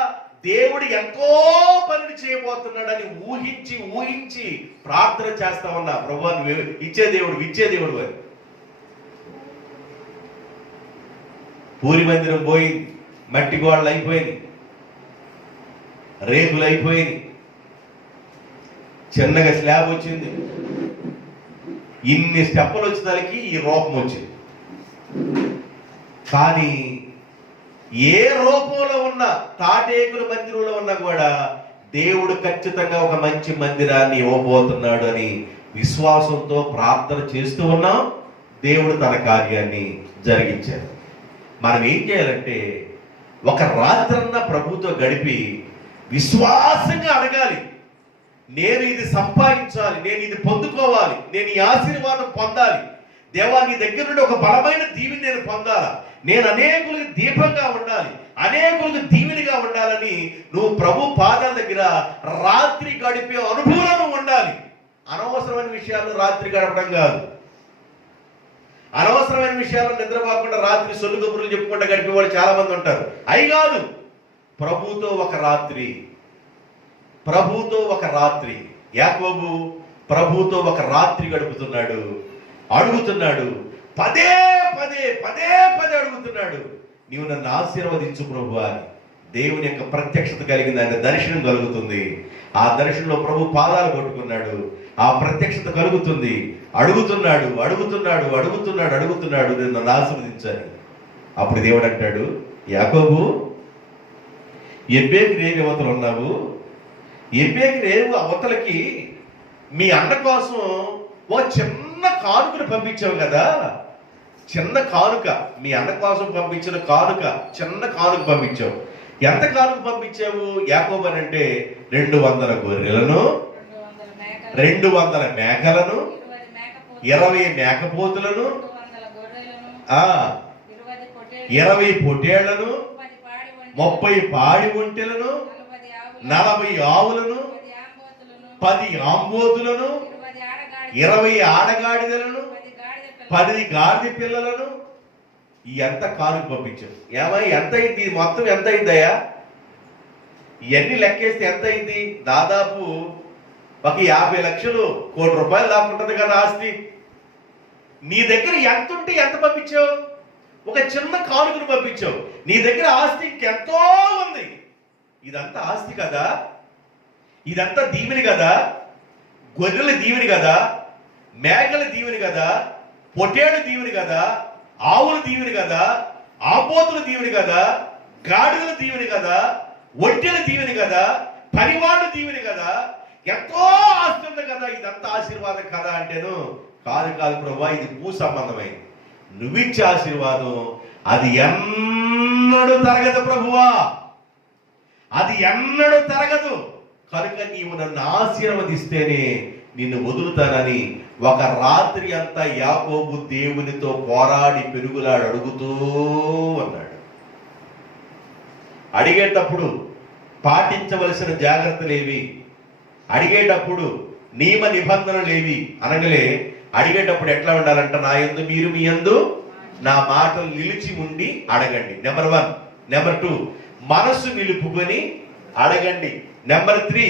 దేవుడు ఎంతో పని చేయబోతున్నాడని ఊహించి ఊహించి ప్రార్థన చేస్తా ఉన్నా. ప్రభువాన్ని ఇచ్చే దేవుడు అని. పూరి మందిరం పోయింది, మట్టి గోడలు అయిపోయింది, రేకులు అయిపోయింది, చిన్నగా స్లాబ్ వచ్చింది. ఇన్ని స్టెప్పులు వచ్చేదానికి ఈ రూపం వచ్చింది. కానీ ఏ రూపంలో ఉన్న తాటేకుల మందిరంలో ఉన్నా కూడా దేవుడు ఖచ్చితంగా ఒక మంచి మందిరాన్ని ఇవ్వబోతున్నాడు అని విశ్వాసంతో ప్రార్థన చేస్తూ ఉన్నాం. దేవుడు తన కార్యాన్ని జరిగించారు. మనం ఏం చేయాలంటే ఒక రాత్రన్నా ప్రభుతో గడిపి విశ్వాసంగా అడగాలి. నేను ఇది సంపాదించాలి, నేను ఇది పొందుకోవాలి, నేను ఈ ఆశీర్వాదం పొందాలి, దేవా నీ దగ్గర నుండి ఒక బలమైన దీవిని నేను పొందాలా, నేను అనేకులకు దీపంగా ఉండాలి, అనేకులకు దీవెనిగా ఉండాలని నువ్వు ప్రభు పాదాల దగ్గర రాత్రి గడిపే అనుభవం ఉండాలి. అనవసరమైన విషయాలు రాత్రి గడపడం కాదు. అనవసరమైన విషయాలు నిద్రపోకుండా రాత్రి సొల్లు కబుర్లు చెప్పుకుంటూ గడిపే వాళ్ళు చాలా మంది ఉంటారు. అయి కాదు, ప్రభుతో ఒక రాత్రి, ప్రభుతో ఒక రాత్రి. యాకోబు ప్రభుతో ఒక రాత్రి గడుపుతున్నాడు, అడుగుతున్నాడు, పదే పదే పదే పదే అడుగుతున్నాడు, నీవు నన్ను ఆశీర్వదించు ప్రభు అని. దేవుని యొక్క ప్రత్యక్షత కలిగింది, ఆయన దర్శనం కలుగుతుంది. ఆ దర్శనంలో ప్రభు పాదాలు కొట్టుకున్నాడు, ఆ ప్రత్యక్షత కలుగుతుంది. అడుగుతున్నాడు అడుగుతున్నాడు అడుగుతున్నాడు అడుగుతున్నాడు నేను నన్ను ఆశీర్వదించాను. అప్పుడు దేవుడు అంటాడు, యాకోబు ఎబ్బేకి రేవు అవతలు ఉన్నావు, ఎబ్బేకి రేవు అవతలకి మీ అన్న కోసం ఓ చిన్న కానుకను పంపించావు కదా, చిన్న కానుక, మీ అన్న కోసం పంపించిన కానుక, చిన్న కానుక పంపించావు. ఎంత కానుక పంపించావు యాకోబు అని అంటే 200 గొర్రెలను, 200 మేకలను, 20 మేకపోతులను, 20 పొట్టేళ్లను, 30 పాడి ఒంటెలను, 40 ఆవులను, 10 ఆంబోతులను, 20 ఆడగాడిదలను, 10 గాడిద పిల్లలను, ఈ ఎంత కానుక పంపించావు. ఏమై ఎంత అయింది మొత్తం, ఎంత అయిందయ్యా? ఇవన్నీ లెక్కేస్తే ఎంత అయింది? దాదాపు ఒక 50 లక్షలు, కోటి రూపాయలు దాకుంటుంది కదా ఆస్తి. నీ దగ్గర ఎంత ఉంటే ఎంత పంపించావు? ఒక చిన్న కానుకను పంపించావు. నీ దగ్గర ఆస్తి ఇంకెంతో ఉంది. ఇదంతా ఆస్తి కదా, ఇదంతా దీవెని కదా, గొర్రెల దీవెని కదా, మేకల దీవెని కదా, పొట్టేడు దీవెని కదా, ఆవుల దీవెని కదా, ఆంబోతుల దీవెని కదా, గాడిదల దీవెని కదా, ఒంటెల దీవెని కదా, పనివాళ్ళ దీవెని కదా, ఎంతో ఆస్తి ఉంది కదా, ఇదంతా ఆశీర్వాదం కదా అంటేను కాదు కాదు ప్రభా, ఇది భూ సంబంధమైంది. నువ్విచ్చే ఆశీర్వాదం అది ఎన్నడూ తరగదు ప్రభువా, అది ఎన్నడూ తరగదు. కనుక నీవు నన్ను ఆశీర్వదిస్తేనే నిన్ను వదులుతానని ఒక రాత్రి అంతా యాకోబు దేవునితో పోరాడి పెరుగులాడు అడుగుతూ ఉన్నాడు. అడిగేటప్పుడు పాటించవలసిన జాగ్రత్తలేవి, అడిగేటప్పుడు నియమ నిబంధనలేవి అనగలే. అడిగేటప్పుడు ఎట్లా ఉండాలంట, నా యందు మీరు మీ యందు నా మాటలు నిలిచి ఉండి అడగండి. నెంబర్ 1. నెంబర్ 2, మనసు నిలుపుకొని అడగండి. నెంబర్ 3,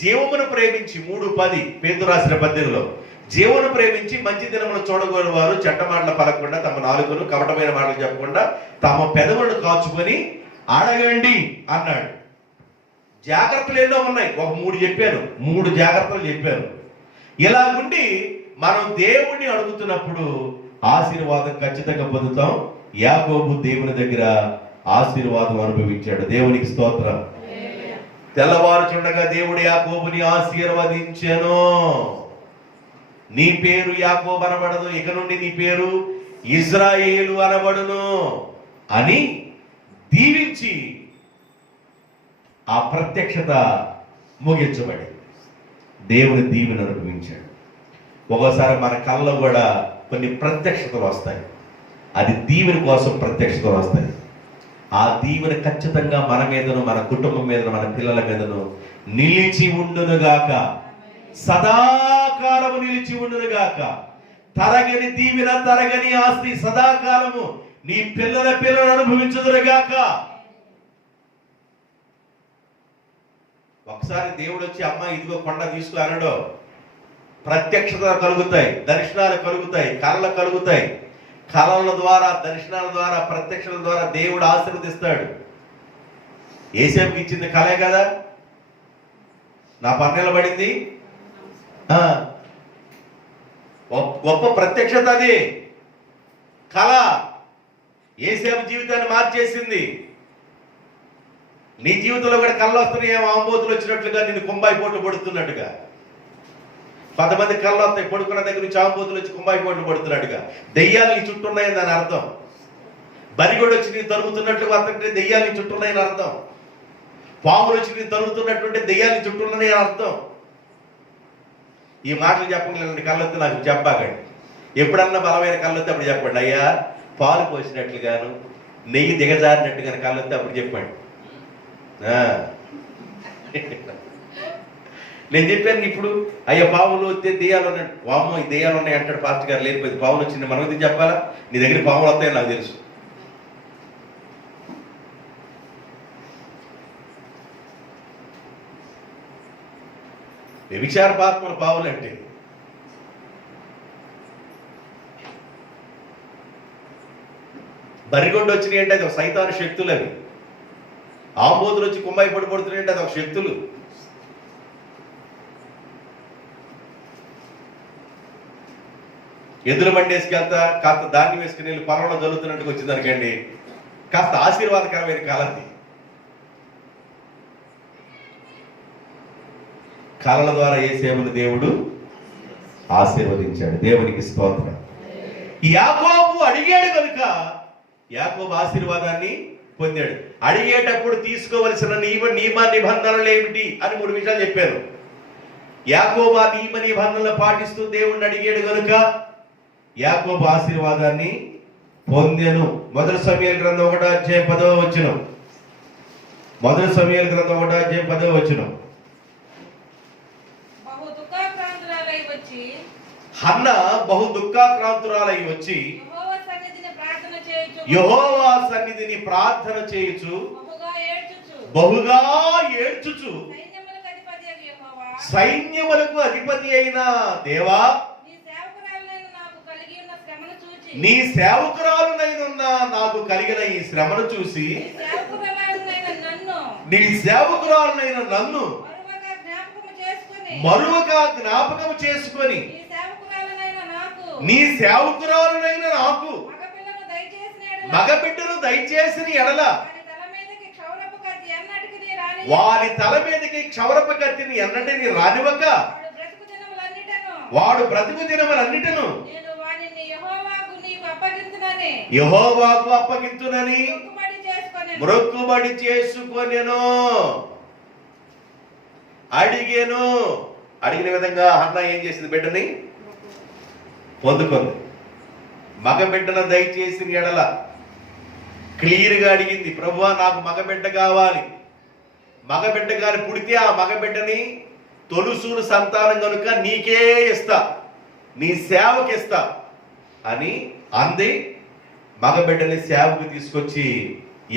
జీవమును ప్రేమించి 3:10 పేతురు రాసిన పద్యంలో, జీవమును ప్రేమించి మంచి దినములు చూడగోని వారు చెడ్డ మాటలు పలకకుండా తమ నాలుకను కపటమైన మాటలు చెప్పకుండా తమ పెదవులను కాచుకొని అడగండి అన్నాడు. జాగ్రత్తలు ఎన్నో ఉన్నాయి, ఒక 3 చెప్పాను, 3 జాగ్రత్తలు చెప్పాను. ఇలా ఉండి మనం దేవుణ్ణి అడుగుతున్నప్పుడు ఆశీర్వాదం ఖచ్చితంగా పొందుతాం. యాకోబు దేవుని దగ్గర ఆశీర్వాదం అనుభవించాడు. దేవునికి స్తోత్రం. తెల్లవారుచుండగా దేవుడు యాకోబుని ఆశీర్వదించెను. నీ పేరు యాకోబు అనబడదు, ఇక నుండి నీ పేరు ఇజ్రాయేలు అనబడును అని దీవించి ఆ ప్రత్యక్షత ముగించబడి దేవుని దీవెన అనుభవించాడు. ఒక్కోసారి మన కళ్ళలో కూడా కొన్ని ప్రత్యక్షతలు వస్తాయి, అది దీవెన కోసం ప్రత్యక్షతలు వస్తాయి. ఆ దీవెన ఖచ్చితంగా మన మీదను, మన కుటుంబం మీదను, మన పిల్లల మీదను నిలిచి ఉండునుగాక, సదాకాలము నిలిచి ఉండునుగాక. తరగని దీవెన, తరగని ఆస్తి సదాకాలము నీ పిల్లల పిల్లలు అనుభవించుదురుగాక. ఒకసారి దేవుడు వచ్చి అమ్మ ఇదిగో కొండ తీసుకో అనడో. ప్రత్యక్షత కలుగుతాయి, దర్శనాలు కలుగుతాయి, కళలు కలుగుతాయి. కళల ద్వారా, దర్శనాల ద్వారా, ప్రత్యక్షల ద్వారా దేవుడు ఆశీర్వదిస్తాడు. ఏసేపుకి ఇచ్చింది కళే కదా, నా పన్నెల పడింది. గొప్ప ప్రత్యక్షత అది. కళ యేసేపు జీవితాన్ని మార్చేసింది. నీ జీవితంలో కూడా కళ్ళు వస్తున్నాయి, ఏమో ఆంబోతులు వచ్చినట్లుగా, నిన్ను కుంబాయి పోట్లు పడుతున్నట్టుగా. కొంతమంది కళ్ళు వస్తాయి, పడుకున్న దగ్గర నుంచి ఆంబోతులు వచ్చి కుంబాయి పోట్లు పడుతున్నట్టుగా. దెయ్యాలు నీ చుట్టూ ఉన్నాయని దాని అర్థం. బరిగొడు వచ్చి నేను తరుగుతున్నట్లుగా వస్తుంటే దెయ్యాలు నీ చుట్టూ ఉన్నాయని అర్థం. పాములు వచ్చి నేను తరుగుతున్నట్టుంటే దెయ్యాలు నీ చుట్టూ ఉన్నాయని అర్థం. ఈ మాటలు చెప్పగలండి. కళ్ళొత్తి నాకు చెప్పాకండి. ఎప్పుడన్నా బలమైన కళ్ళొత్తి అప్పుడు చెప్పండి. అయ్యా పాలు పోసినట్లుగాను నెయ్యి దిగజారినట్టుగాను కళ్ళొత్తి అప్పుడు చెప్పండి. నేను చెప్పాను ఇప్పుడు, అయ్యా పాములు వస్తే దెయ్యాలు ఉన్నాయి, వామ్మో ఈ దెయ్యాలు ఉన్నాయి అంటాడు పాస్టర్ గారు. లేకపోతే పాములు వచ్చింది మనకు చెప్పాలా? నీ దగ్గర పాములు వస్తాయని నాకు తెలుసు. వ్యభిచారపాత్మల పావులు అంటే బరిగొడ్డు వచ్చినాయి అంటే అది ఒక సైతాను శక్తులు. అవి ఆంబోతులు వచ్చి కుంబాయి పడిపడుతున్నాయి అంటే అది ఒక శక్తులు. ఎద్దుల బండి వేసుకెళ్తా కాస్త ధాన్యం వేసుకుని వెళ్ళి పొలంలో జరుగుతున్నట్టుగా వచ్చింది అనుకోండి, కాస్త ఆశీర్వాదకరమైన కాలది. కళల ద్వారా యేసేపును దేవుడు ఆశీర్వదించాడు. దేవునికి స్తోత్రం. యాకోబు అడిగాడు కనుక యాకోబు ఆశీర్వాదాన్ని పొందాడు. అడిగేటప్పుడు తీసుకోవలసిన నియమ నిబంధనలు ఏమిటి అని 3 విషయాలు చెప్పాను. యాకోబు ఆ నియమ నిబంధనలు పాటిస్తూ దేవుణ్ణి అడిగాడు కనుక యాకోబు ఆశీర్వాదాన్ని పొందెను. 1 సమూయేలు గ్రంథం 1:10. 1 సమూయేలు గ్రంథం 1:10. హన్న బహు దుఃఖాక్రాంతురాలై వచ్చి యెహోవా సన్నిధిని ప్రార్థన చేయుచు బహుగా ఏడ్చుచు, సైన్యములకు అధిపతి అయిన దేవా, నీ సేవకురాలునైన నాకు కలిగిన ఈ శ్రమను చూసి నీ సేవకురాలునైన నన్ను మరువక జ్ఞాపకం చేసుకొని నీ సేవకురాలునైన నాకు మగబిడ్డను దయచేసిన ఎడల వారి తల మీదకి క్షౌరపు కత్తిని ఎన్నటిని రానివ్వక వాడు బ్రతుకు దినములన్నిటను యెహోవాకు అప్పగింతునని మొక్కుబడి చేసుకొనెను. అడిగిన విధంగా హన్న ఏం చేసింది? బిడ్డని పొందుకుంది. మగబిడ్డను దయచేసిన ఎడల క్లియర్గా అడిగింది, ప్రభువా నాకు మగబిడ్డ కావాలి. మగబిడ్డ గాని పుడితే ఆ మగబిడ్డని తొలుసూరు సంతానం కనుక నీకే ఇస్తా, నీ సేవకి ఇస్తా అని అంది. మగబిడ్డని సేవకు తీసుకొచ్చి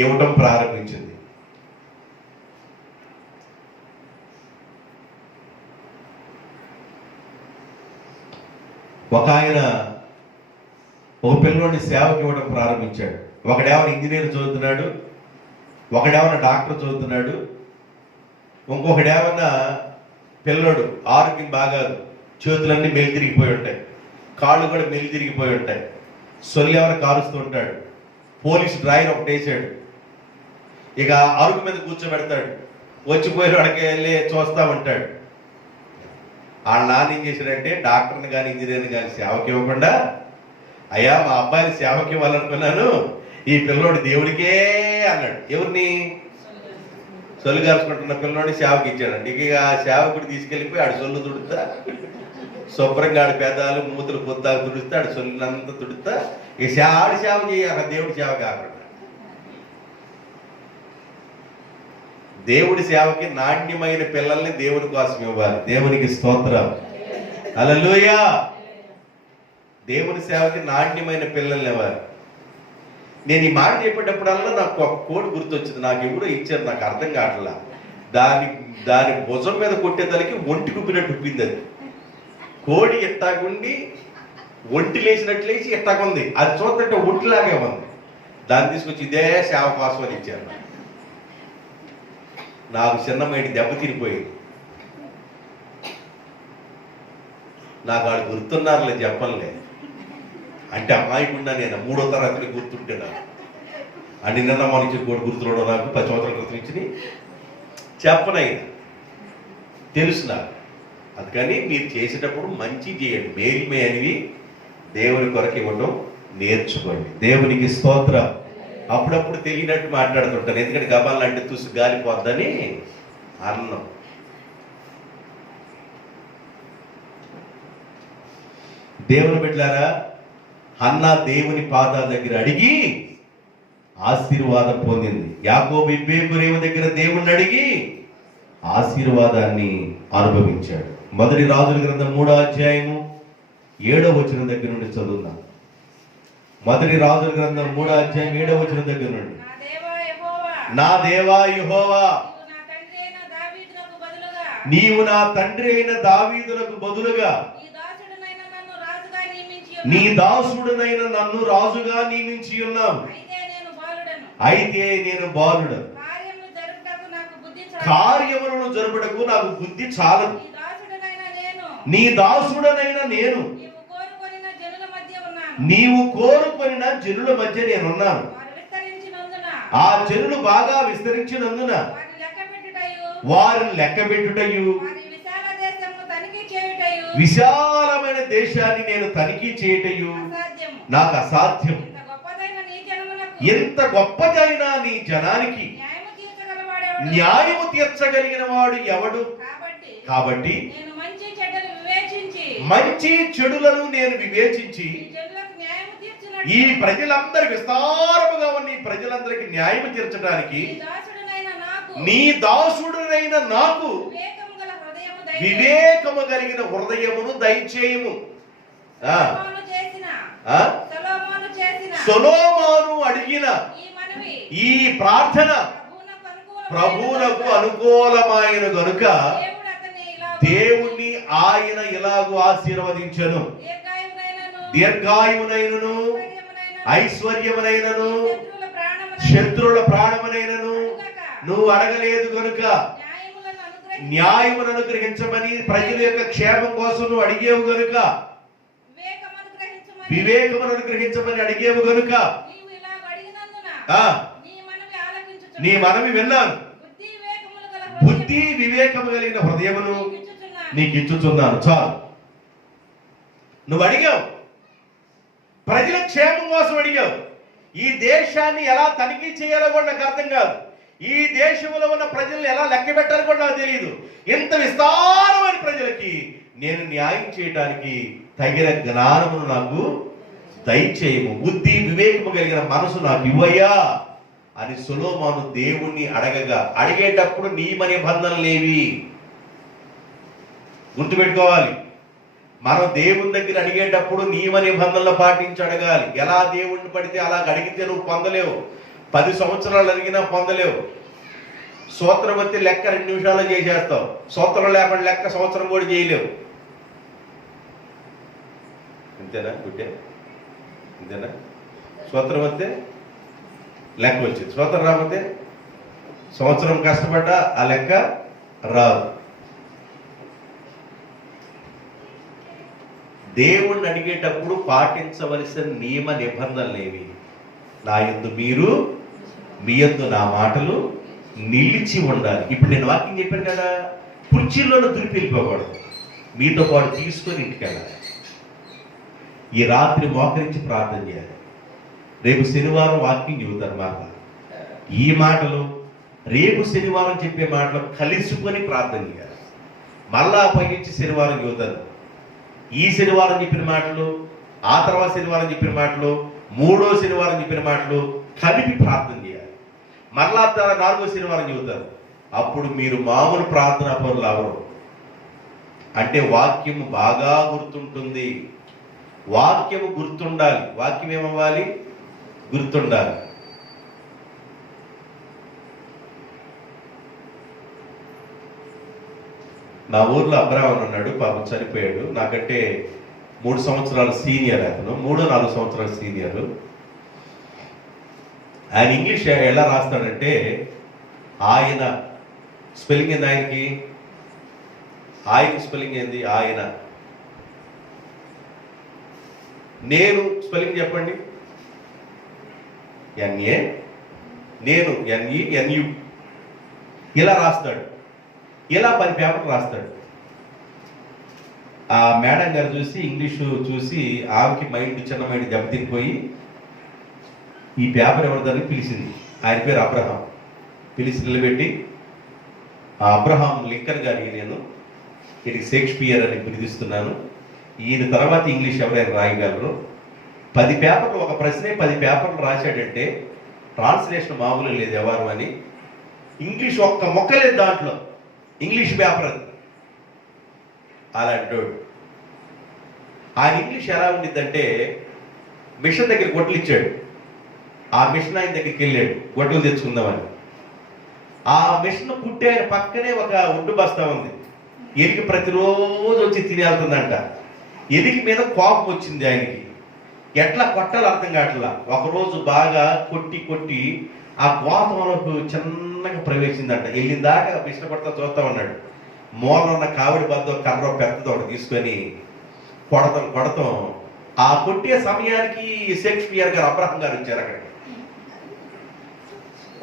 ఇవ్వటం ప్రారంభించింది. ఒక ఆయన ఒక పిల్లోని సేవకి ఇవ్వడం ప్రారంభించాడు. ఒకడేమన్నా ఇంజనీర్ చదువుతున్నాడు, ఒకడేమన్నా డాక్టర్ చదువుతున్నాడు, ఇంకొకడేమన్నా పిల్లోడు ఆరోగ్యం బాగాదు, చేతులన్నీ మెలి తిరిగిపోయి ఉంటాయి, కాళ్ళు కూడా మెలి తిరిగిపోయి ఉంటాయి, సొల్లు ఎవరు కారుస్తూ ఉంటాడు, పోలీసు డ్రైవర్ ఒకటి వేసాడు, ఇక అరుగు మీద కూర్చోబెడతాడు, వచ్చిపోయిన వాడికి వెళ్ళి చూస్తూ ఉంటాడు. వాళ్ళ నాన్న ఏం చేశాడంటే డాక్టర్ని కానీ ఇంజనీర్ని కానీ సేవకి ఇవ్వకుండా, అయ్యా మా అబ్బాయిని సేవకి ఇవ్వాలనుకున్నాను, ఈ పిల్లోడు దేవుడికే అన్నాడు. ఎవరిని? సొల్లు గారుచుకుంటున్న పిల్లోడిని సేవకి ఇచ్చాడండి. ఇక ఆ సేవకుడు తీసుకెళ్ళిపోయి ఆడు సొల్లు తుడుతా, శుభ్రంగా ఆడి పెదాలు మూతులు పొద్దాలు తుడుస్తా, ఆడు సొల్లునంతా తుడుతా, ఇక ఆడి సేవ చేయాలి, దేవుడి సేవ కాకుండా. దేవుడి సేవకి నాణ్యమైన పిల్లల్ని దేవుడి కోసం ఇవ్వాలి. దేవునికి స్తోత్రం, హల్లెలూయా. దేవుని సేవకి నాణ్యమైన పిల్లల్ని ఇవ్వాలి. నేను ఈ మాట చెప్పేటప్పుడల్లా నాకు ఒక కోడి గుర్తొచ్చింది. నాకు ఎవరో ఇచ్చారు, నాకు అర్థం కావట్లా. దాని భుజం మీద కొట్టేదానికి ఒంటి కుప్పినట్టు ఉప్పింది. అది కోడి ఎట్టాగుండి ఒంటి లేచినట్లు లేచి ఎట్టాగుంది, అది చూస్తుంటే ఒంటిలాగే ఉంది. దాన్ని తీసుకొచ్చి ఇదే సేవ కోసం అని ఇచ్చారు. నాకు చిన్నమైంది దెబ్బ తిరిగిపోయింది. నాకు వాళ్ళు గుర్తున్నారులే చెప్పనులే అంటే అమాయకుండా నేను 3వ తరగతిని గుర్తుంటే నాకు అని నిన్న మనిషి కూడా గుర్తున్నాడు నాకు 10 సంవత్సరాల క్రితం ఇచ్చి చెప్పనైనా తెలుసు నాకు. అందుకని మీరు చేసేటప్పుడు మంచి చేయండి, మేలిమేనివి దేవుని కొరకు ఇవ్వడం నేర్చుకోండి. దేవునికి స్తోత్ర. అప్పుడప్పుడు తెలియనట్టు మాట్లాడుతుంటాను, ఎందుకంటే గబాలు అంటే తుసు గాలిపోద్దని అన్నం. దేవుని బిడ్డలారా, హన్నా దేవుని పాదాల దగ్గర అడిగి ఆశీర్వాదం పొందింది. యాకోబు ఇబ్బేకురేవు దగ్గర దేవుణ్ణి అడిగి ఆశీర్వాదాన్ని అనుభవించాడు. మొదటి రాజుల గ్రంథం 3వ అధ్యాయము 7వ వచనం దగ్గర నుండి చదువుదాం. మొదటి రాజుల గ్రంథం 3వ అధ్యాయం 7వ వచనం దగ్గర నుండి. నా దేవా యెహోవా, నీవు నా తండ్రి అయిన దావీదునకు బదులుగా నీ దాసుడునైన నన్ను రాజుగా నియమించి ఉన్నావు. అయితే నేను బాలుడు, కార్యములను జరుపుటకు నాకు బుద్ధి చాలదు. నీ దాసుడనైన నేను నీవు కోరుకొనిన జనుల మధ్య నేనున్నాను. ఆ జనులు బాగా విస్తరించినందున వారిని లెక్కబెట్టుటయు విశాలమైన దేశాన్ని నేను తనిఖీ చేయుటయు నాకు అసాధ్యం. ఎంత గొప్పదైనా నీ జనానికి న్యాయము తీర్చగలిగిన వాడు ఎవడు? కాబట్టి మంచి చెడులను నేను వివేచించి ఈ ప్రజలందరి విస్తారముగా ఉన్న ఈ ప్రజలందరికి న్యాయము తీర్చడానికి నీ దాసుడునైన నాకు వివేకము కలిగిన హృదయమును దయచేయము. సొలొమోను అడిగిన ఈ ప్రార్థన ప్రభువునకు అనుకూలమైన గనుక దేవుణ్ణి ఆయన ఇలాగూ ఆశీర్వదించెను. దీర్ఘాయువునైనను ఐశ్వర్యమునైనను శత్రువుల ప్రాణమునైనను నువ్వు అడగలేదు గనుక న్యాయమును అనుగ్రహించమని, ప్రజల యొక్క క్షేమం కోసం నువ్వు అడిగేవు గనుక, వివేకమును అనుగ్రహించమని అడిగేవు గనుక నీ మనవి విన్నాను. బుద్ధి వివేకము కలిగిన హృదయమును నీకు ఇచ్చుచున్నాను. చాలు. నువ్వు అడిగావు, ప్రజల క్షేమం కోసం అడిగావు. ఈ దేశాన్ని ఎలా తనిఖీ చేయాలో కూడా నాకు అర్థం కాదు. ఈ దేశంలో ఉన్న ప్రజలను ఎలా లెక్క పెట్టాలో కూడా నాకు తెలియదు. ఇంత విస్తారమైన ప్రజలకి నేను న్యాయం చేయడానికి తగిన జ్ఞానమును నాకు దయచేయము, బుద్ధి వివేకము కలిగిన మనసు నాకు ఇవ్వయ్యా అని సొలొమోను దేవుణ్ణి అడగగా, అడిగేటప్పుడు నియమ నిబంధనలేవి గుర్తుపెట్టుకోవాలి. మనం దేవుని దగ్గర అడిగేటప్పుడు నియమ నిబంధనలు పాటించి అడగాలి. ఎలా దేవుణ్ణి పడితే అలా అడిగితే నువ్వు పొందలేవు. 10 సంవత్సరాలు అడిగినా పొందలేవు. సూత్రం వచ్చి లెక్క 2 నిమిషాల్లో చేసేస్తావు. సూత్రం లేకుండా లెక్క సంవత్సరం కూడా చేయలేవు. అంతేనా గుడ్డే? అంతేనా? సూత్రం వస్తే లెక్క వచ్చింది, సూత్రం రాకపోతే సంవత్సరం కష్టపడ్డా ఆ లెక్క రాదు. దేవుణ్ణి అడిగేటప్పుడు పాటించవలసిన నియమ నిబంధనలు ఏవి? నా యందు మీరు, మీ యందు నా మాటలు నిలిచి ఉండాలి. ఇప్పుడు నేను వాక్యం చెప్పాను కదా, కుర్చీల్లోనూ దులిపి వెళ్ళిపోకూడదు, మీతో పాటు తీసుకొని ఇంటికి వెళ్ళాలి. ఈ రాత్రి మోకరించి ప్రార్థన చేయాలి. రేపు శనివారం వాక్యం చెబుతారు మాట. ఈ మాటలు రేపు శనివారం చెప్పే మాటలు కలుసుకొని ప్రార్థన చేయాలి. మళ్ళా పైనుంచి శనివారం చెబుతారు. ఈ శనివారం చెప్పిన మాటలు, ఆ తర్వాత శనివారం చెప్పిన మాటలు, 3వ శనివారం చెప్పిన మాటలు కలిపి ప్రార్థన చేయాలి. మరలా 4వ శనివారం చెబుతారు. అప్పుడు మీరు మామూలు ప్రార్థనా పనులు అవరు. అంటే వాక్యము బాగా గుర్తుంటుంది. వాక్యము గుర్తుండాలి. వాక్యం ఏమవ్వాలి? గుర్తుండాలి. నా ఊర్లో అబ్రాహ్మణ్ ఉన్నాడు, పాపం చనిపోయాడు. నాకంటే 3 సంవత్సరాలు సీనియర్. అతను 3-4 సంవత్సరాలు సీనియర్. ఆయన ఇంగ్లీష్ ఎలా రాస్తాడంటే, ఆయన స్పెల్లింగ్ ఏంది ఆయనకి? ఆయన స్పెల్లింగ్ ఏంది? ఆయన నేను స్పెల్లింగ్ చెప్పండి. ఎన్ఏ, నేను ఎన్ఈ ఇలా రాస్తాడు. ఇలా 10 పేపర్లు రాస్తాడు. ఆ మేడం గారు చూసి, ఇంగ్లీషు చూసి ఆమెకి చిన్న మైండ్ దెబ్బతినిపోయి ఈ పేపర్ ఎవరిదని పిలిచింది. ఆయన పేరు అబ్రహాం. పిలిచి నిలబెట్టి, ఆ అబ్రహాం లింకన్ గారికి నేను ఇది షేక్స్పియర్ అని పిలిపిస్తున్నాను, ఈయన తర్వాత ఇంగ్లీష్ ఎవరైనా రాయగలరు. 10 పేపర్లు, ఒక ప్రశ్నే 10 పేపర్లు రాశాడంటే ట్రాన్స్లేషన్ మామూలు లేదు ఎవరు అని. ఇంగ్లీష్ ఒక్క మొక్క లేదు దాంట్లో, ఇంగ్లీష్ పేపర్ అది. అలా అంటాడు. ఆయన ఇంగ్లీష్ ఎలా ఉండిద్దంటే, మిషన్ దగ్గర గొడ్డలు ఇచ్చాడు. ఆ మిషన్ ఆయన దగ్గరికి వెళ్ళాడు గొడ్డలు తెచ్చుకుందామని. ఆ మిషన్ కుట్టే ఆయన పక్కనే ఒక ఒడ్డు బస్తా ఉంది. ఎలికి ప్రతిరోజు వచ్చి తినేళ్తుందంట. ఎలికి మీద కోపం వచ్చింది ఆయనకి. ఎట్లా కొట్టాలి అర్థం కావట్లా. ఒకరోజు బాగా కొట్టి ఆ గోతంలోకి చిన్నగా ప్రవేశిందంట. వెళ్ళిన దాకా మిషన్ కొడతా చూస్తా ఉన్నాడు. మూలలో ఉన్న కావిడి బద్ద కర్ర పెద్దది ఒకటి తీసుకొని కొడతాం. ఆ కొట్టే సమయానికి షేక్స్పియర్ గారు, అబ్రహం గారు వచ్చారు అక్కడికి.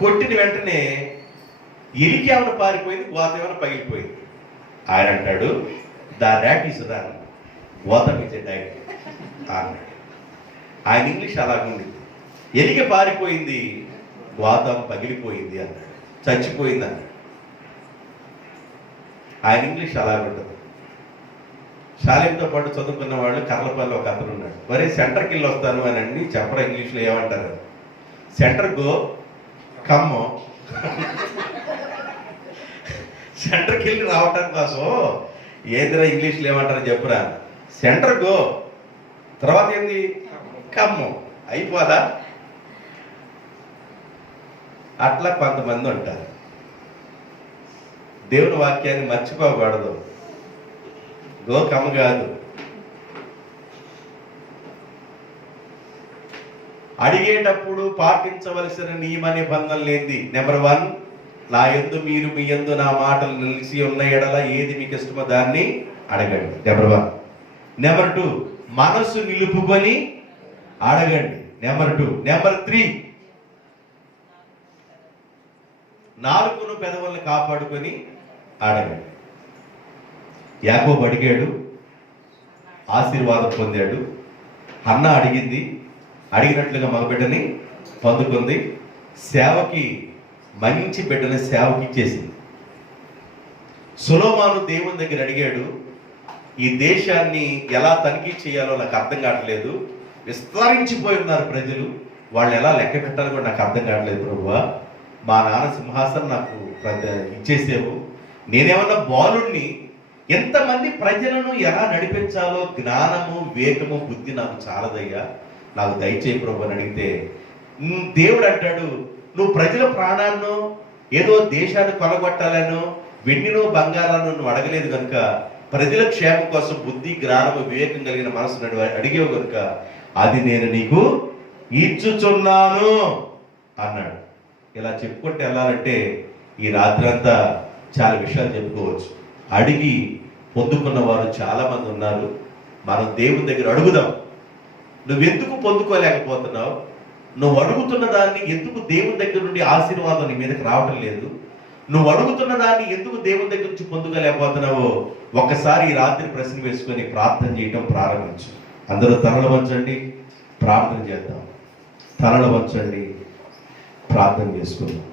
కొట్టిన వెంటనే ఎలికి ఏమైనా పారిపోయింది, గోతం ఏమైనా పగిలిపోయింది. ఆయన అంటాడు, ద ర్యాట్ ఈస్ రన్, గోతం ఈజ్ ఎ డైట్ అన్నాడు. ఆయన ఇంగ్లీష్ అలాగుంది. ఎలికి పారిపోయింది, గోతం పగిలిపోయింది అన్నాడు. చచ్చిపోయింది అన్నాడు. ఆయన ఇంగ్లీష్ అలాగుంటుంది. శాలింతో పాటు చదువుకున్న వాళ్ళు కర్లపల్లి ఒక అతను ఉన్నాడు. మరి సెంటర్కి వెళ్ళి వస్తాను అని అండి చెప్పరా ఇంగ్లీష్లో ఏమంటారు? Centre go come. సెంటర్కి వెళ్ళి రావటం కోసం ఏదిరా ఇంగ్లీష్లో ఏమంటారు చెప్పురా. సెంటర్ గో, తర్వాత ఏంది కమ్ము, అయిపోదా? అట్లా కొంతమంది ఉంటారు. దేవుని వాక్యాన్ని మర్చిపోకూడదు. గో కమ్మ కాదు. అడిగేటప్పుడు పాటించవలసిన నియమ నిబంధనలు ఏంది? నెంబర్ 1, నా యందు మీరు మీ యందు నా మాటలు నిలిచి ఉన్న ఎడల ఏది మీకు ఇష్టమో దాన్ని అడగండి. నెంబర్ 1. నెంబర్ 2, మనసు నిలుపుకొని అడగండి. నెంబర్ 2. నెంబర్ 3, నాలుకను పెదవులను కాపాడుకొని అడగండి. యాకోబు అడిగాడు, ఆశీర్వాదం పొందాడు. హన్నా అడిగింది, అడిగినట్లుగా మగబిడ్డని పొందుకుంది. సేవకి మంచి బిడ్డని సేవకి ఇచ్చేసింది. సొలొమోను దేవుని దగ్గర అడిగాడు, ఈ దేశాన్ని ఎలా తనిఖీ చేయాలో నాకు అర్థం కావట్లేదు, విస్తరించిపోయి ఉన్నారు ప్రజలు, వాళ్ళు ఎలా లెక్క పెట్టాలో కూడా నాకు అర్థం కావట్లేదు ప్రభువా. మా నాన్న సింహాసనం నాకు ఇచ్చేసావు, నేనేమన్నా బాలుణ్ణి, ఎంతమంది ప్రజలను ఎలా నడిపించాలో జ్ఞానము, వివేకము, బుద్ధి నాకు చాలదయ్యా, నాకు దయచేయి ప్రభు అని అడిగితే దేవుడు అంటాడు, నువ్వు ప్రజల ప్రాణాలను ఏదో దేశాన్ని కొలగొట్టాలను వెన్నినో బంగారాలను నువ్వు అడగలేదు కనుక, ప్రజల క్షేమం కోసం బుద్ధి, జ్ఞానము, వివేకం కలిగిన మనసు అడిగేవు కనుక అది నేను నీకు ఇచ్చుచున్నాను అన్నాడు. ఇలా చెప్పుకుంటూ వెళ్ళాలంటే ఈ రాత్రి అంతా చాలా విషయాలు చెప్పుకోవచ్చు. అడిగి పొందుకున్న వారు చాలా మంది ఉన్నారు. మనం దేవుని దగ్గర అడుగుదాం. నువ్వెందుకు పొందుకోలేకపోతున్నావు? నువ్వు అడుగుతున్న దాన్ని ఎందుకు దేవుని దగ్గర నుండి ఆశీర్వాదం నీ మీదకి రావటం లేదు? నువ్వు అడుగుతున్న దాన్ని ఎందుకు దేవుని దగ్గర నుంచి పొందుకోలేకపోతున్నావో ఒక్కసారి ఈ రాత్రి ప్రశ్న వేసుకొని ప్రార్థన చేయటం ప్రారంభించు. అందరూ తలలు వంచండి, ప్రార్థన చేద్దాం. తలలు వంచండి, ప్రార్థన చేసుకుందాం.